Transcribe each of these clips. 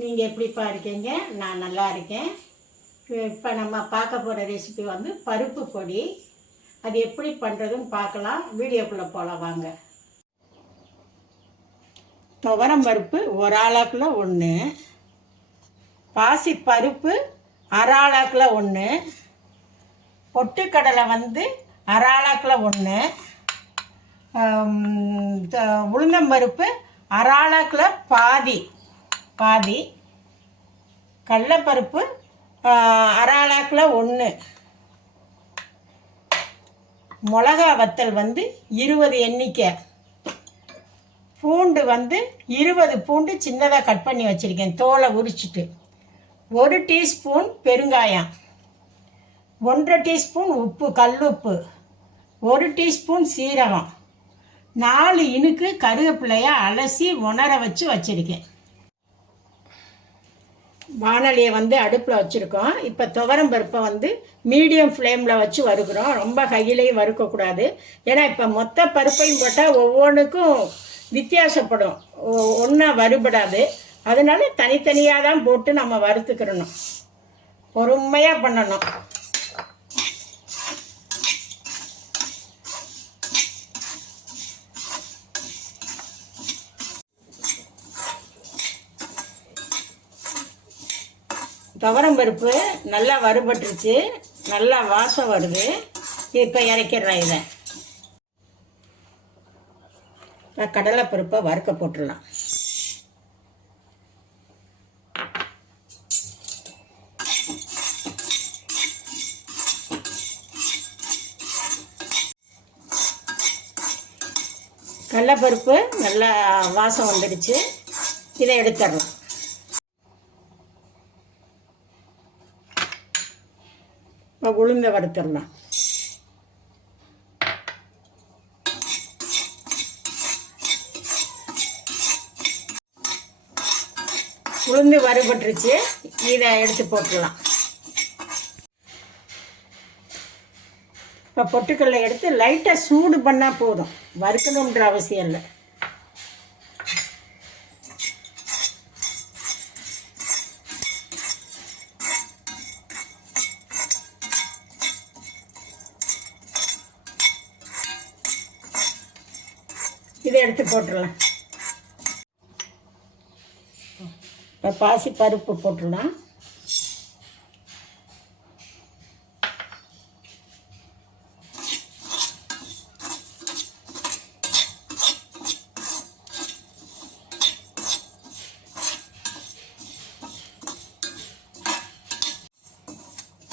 நீங்கள் எப்படிப்பா இருக்கீங்க? நான் நல்லா இருக்கேன். இப்போ நம்ம பார்க்க போகிற ரெசிபி வந்து பருப்பு பொடி. அது எப்படி பண்ணுறதுன்னு பார்க்கலாம். வீடியோக்குள்ளே போகலாம் வாங்க. துவரம் பருப்பு ஒரு ஆளாக்குல ஒன்று பாசி பருப்பு அரை ஆளாக்குல ஒன்று பொட்டுக்கடலை வந்து அரை ஆளாக்குல ஒன்று உளுந்தம்பருப்பு அரை ஆளாக்குல பாதி. பாதி கடலைப்பருப்பு அரை அலாக்கில் ஒன்று மிளகா வத்தல் வந்து இருபது எண்ணிக்கை. பூண்டு வந்து இருபது பூண்டு சின்னதாக கட் பண்ணி வச்சுருக்கேன் தோலை உரிச்சிட்டு. ஒரு டீஸ்பூன் பெருங்காயம் ஒன்றரை டீஸ்பூன் உப்பு கல்லுப்பு ஒரு டீஸ்பூன் சீரகம் நாலு இனுக்கு கருவேப்பிலையை அலசி உணர வச்சு வச்சுருக்கேன். வானொலியை வந்து அடுப்பில் வச்சுருக்கோம். இப்போ துவரம் பருப்பை வந்து மீடியம் ஃப்ளேமில் வச்சு வறுக்கிறோம். ரொம்ப ஹையிலையும் வறுக்கக்கூடாது. ஏன்னா இப்போ மொத்த பருப்பையும் போட்டால் ஒவ்வொன்றுக்கும் வித்தியாசப்படும். ஒன்றா வறுபடாது. அதனால தனித்தனியாக தான் போட்டு நம்ம வறுத்துக்கிறணும். பொறுமையாக பண்ணணும். துவரம் பருப்பு நல்லா வறுபட்டுருச்சு. நல்லா வாசம் வருது. இப்போ இறக்கிடுறேன் இதை. இப்போ கடலைப்பருப்பை வறுக்க போட்டுடலாம். கடலைப்பருப்பு நல்லா வாசம் வந்துடுச்சு. இதை எடுத்துடுறோம் இப்போ உளுந்த வறுத்துடலாம். உளுந்து வறுபட்டுருச்சு. இதை எடுத்து போட்டுடலாம். இப்போ பொட்டுக்கல்ல எடுத்து லைட்டாக சூடு பண்ணால் போதும். வறுக்கணுன்ற அவசியம் இல்லை. இதை எடுத்து போட்டுடலாம். இப்போ பாசி பருப்பு போட்டுடலாம்.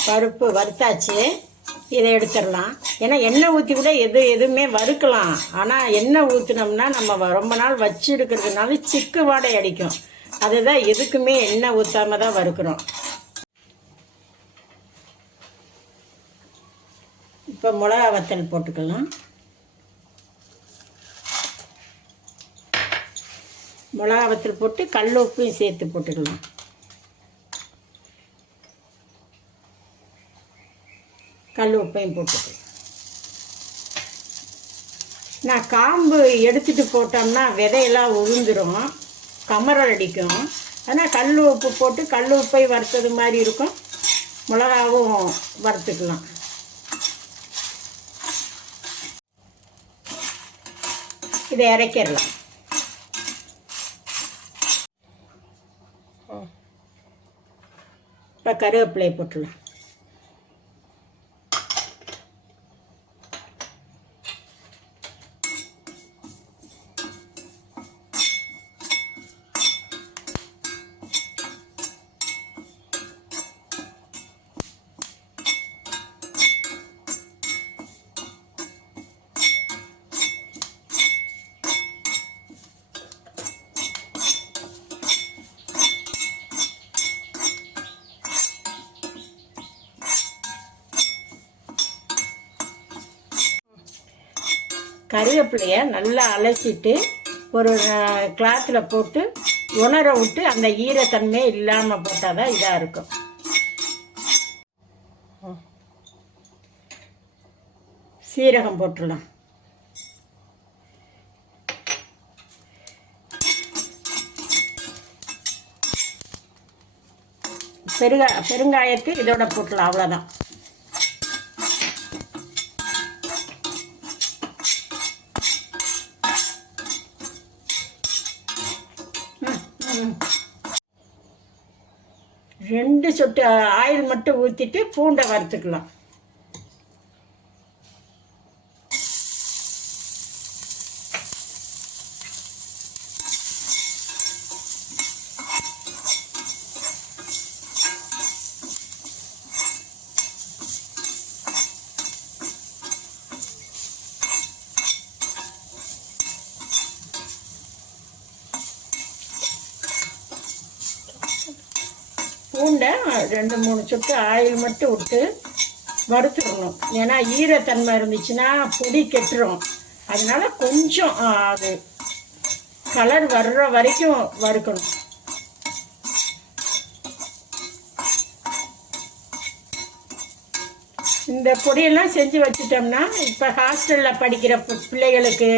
பருப்பு வறுத்தாச்சு. இதை எடுத்துடலாம். ஏன்னா எண்ணெய் ஊற்றி கூட எது எதுவுமே வறுக்கலாம். ஆனால் எண்ணெய் ஊற்றினோம்னா நம்ம வ- ரொம்ப நாள் வச்சு இருக்கிறதுனால சிக்கு வாடை அடிக்கும். அதுதான் எதுக்குமே எண்ணெய் ஊற்றாம தான் வறுக்கிறோம். இப்போ மிளகா வத்தல் போட்டுக்கலாம். மிளகா வத்தல் போட்டு கல் உப்பையும் சேர்த்து போட்டுக்கலாம். கல் உப்பையும் போட்டுக்கலாம். நான் காம்பு எடுத்துட்டு போட்டோம்னா விதையெல்லாம் உளுந்துரும் கமரல் அடிக்கும். ஆனால் கல் உப்பு போட்டு கல் உப்பை வறுத்தது மாதிரி இருக்கும். மிளகாவும் வறுத்துக்கலாம். இதை இறக்கிடலாம். இப்போ கருவேப்பிலையை போட்டுடலாம். கருவேப்பிலையை நல்லா அலசிட்டு ஒரு கிளாத்தில் போட்டு உணர விட்டு அந்த ஈரத்தன்மையே இல்லாமல் போட்டால் தான் இதாக இருக்கும். சீரகம் போட்டுடலாம். பெருங்கா பெருங்காயத்து இதோட போட்டலாம் அவ்வளோதான் ரெண்டு சொட்டு ஆயில் மட்டும் ஊற்றிட்டு பூண்டை வறுத்துக்கலாம். பூண்டை ரெண்டு மூணு சொட்டு ஆயில் மட்டும் விட்டு வறுத்துடணும். ஏன்னா ஈரத்தன்மை இருந்துச்சுன்னா பொடி கெட்டுரும். அதனால் கொஞ்சம் அது கலர் வர்ற வரைக்கும் வறுக்கணும். இந்த பொடியெல்லாம் செஞ்சு வச்சுட்டோம்னா இப்போ ஹாஸ்டலில் படிக்கிற பிள்ளைகளுக்கு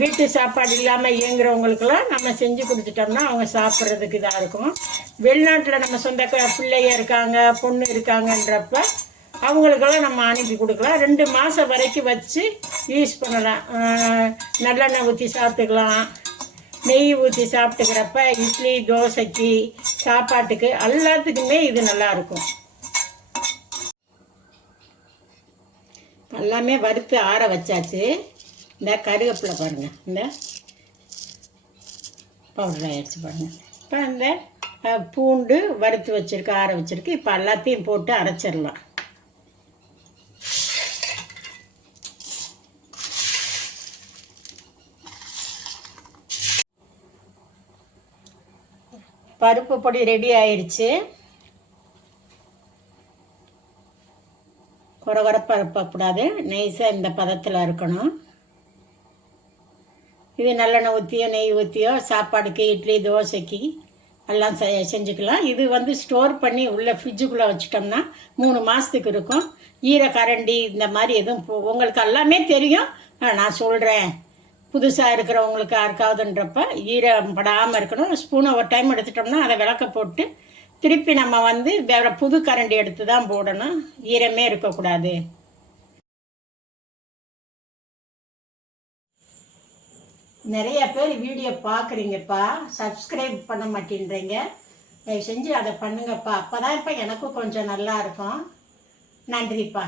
வீட்டு சாப்பாடு இல்லாமல் இயங்குறவங்களுக்கெல்லாம் நம்ம செஞ்சு கொடுத்துட்டோம்னா அவங்க சாப்பிட்றதுக்கு இதாக இருக்கும். வெளிநாட்டில் நம்ம சொந்த பிள்ளைங்க இருக்காங்க பொண்ணு இருக்காங்கன்றப்ப அவங்களுக்கெல்லாம் நம்ம அனுப்பி கொடுக்கலாம். ரெண்டு மாதம் வரைக்கும் வச்சு யூஸ் பண்ணலாம். நல்லெண்ணெய் ஊற்றி சாப்பிட்டுக்கலாம். நெய் ஊற்றி சாப்பிட்டுக்கிறப்ப இட்லி தோசைக்கு சாப்பாட்டுக்கு எல்லாத்துக்குமே இது நல்லா இருக்கும். எல்லாமே வறுத்து ஆற வச்சாச்சு. இந்த கருவேப்பிலை பாருங்க. இந்த பவுடர் ஆயிடுச்சு பாருங்க. இப்போ இந்த பூண்டு வறுத்து வச்சுருக்கு ஆற வச்சுருக்கு. இப்போ எல்லாத்தையும் போட்டு அரைச்சிடலாம். பருப்பு பொடி ரெடி ஆயிடுச்சு குறகுறப்பாக இருப்பக்கூடாது நைஸாக இந்த பதத்தில் இருக்கணும். இது நல்லெண்ணெய் ஊற்றியோ நெய் ஊற்றியோ சாப்பாடுக்கு இட்லி தோசைக்கு எல்லாம் செ செஞ்சுக்கலாம். இது வந்து ஸ்டோர் பண்ணி உள்ளே ஃப்ரிட்ஜுக்குள்ளே வச்சுட்டோம்னா மூணு மாதத்துக்கு இருக்கும். ஈரக்கரண்டி இந்த மாதிரி எதுவும் போ- உங்களுக்கு எல்லாமே தெரியும். நான் சொல்கிறேன் புதுசாக இருக்கிறவங்களுக்கு யாருக்காவதுன்றப்ப ஈரம் படாமல் இருக்கணும். ஸ்பூனை ஒரு டைம் எடுத்துட்டோம்னா அதை விளக்க போட்டு திருப்பி நம்ம வந்து வேறு புது கரண்டி எடுத்து தான் போடணும். ஈரமே இருக்கக்கூடாது. நிறைய பேர் வீடியோ பார்க்குறீங்கப்பா சப்ஸ்கிரைப் பண்ண மாட்டேன்றீங்க. தயவு செஞ்சு அதை பண்ணுங்கப்பா. அப்போ தான் இப்போ எனக்கும் கொஞ்சம் நல்லா இருக்கும். நன்றிப்பா.